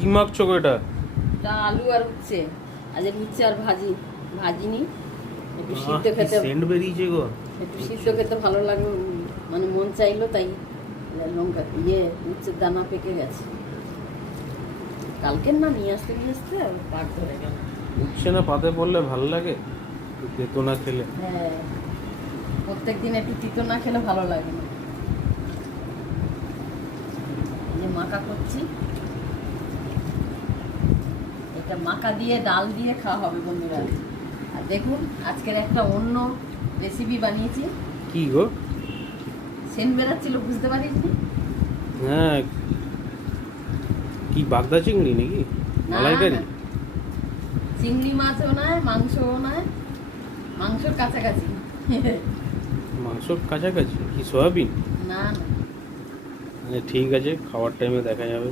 কি মাখছো গো এটা? তা আলু আর উচ্ছে, আজ উচ্ছে আর ভাজিনি। একটু সিদ্ধ খেতে, সেন্ট বেরিয়েছে গো। একটু সিদ্ধ খেতে ভালো লাগে, মানে মন চাইলো তাই। লঙ্কা উচ্ছের দানা পেকে গেছে, কালকের না নিয়ে আসতে পাক ধরে গেল। উচ্ছে না পাতে পড়লে ভালো লাগে, তেতো না খেলে। হ্যাঁ, প্রত্যেকদিন একটু তিতো না খেলে ভালো লাগে না। এই যে মাকা করছি, এটা মাকা দিয়ে ডাল দিয়ে খাওয়া হবে বন্ধুরা। আর দেখুন আজকের একটা অন্য রেসিপি বানিয়েছি। কি গো? সেন্ট বেরাচ্ছিল, বুঝতে পারিস নি? হ্যাঁ, কি বাগদা চিংড়ি নাকি মালাইকারি? না, চিংড়ি মাছও নয়, মাংসও নয়, মাংসর কাছাকাছি। মাংসর কাছাকাছি? কি সয়াবিন? না না, ঠিক আছে, খাওয়ার টাইমে দেখা যাবে।